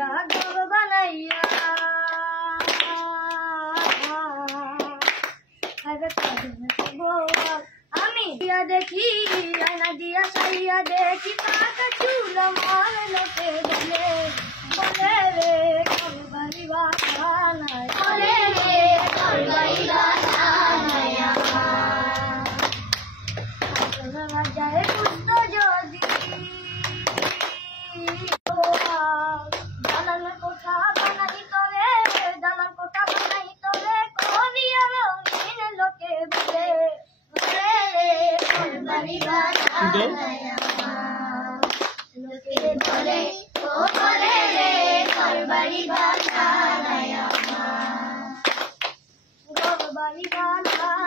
কইরা ঘর বানাইয়া আমি দিয়া দেখি আয়না দিয়া সাইয়া দেখি কাকা চুল আমার লোকে বলে বলে রে ঘর বাড়ি বানাই বলে রে ঘর বাড়ি বানাই আমার যায় পুত্র যদি দালানের কোঠা বানাই তোরে দালান কোঠা বানাই তোরে করিয়া রঙিন লোকে বলে বলে রে ঘর বাড়ি বানাই লোকে বলে ও বলে রে ঘর বাড়ি বানাই ঘর বাড়ি বানাই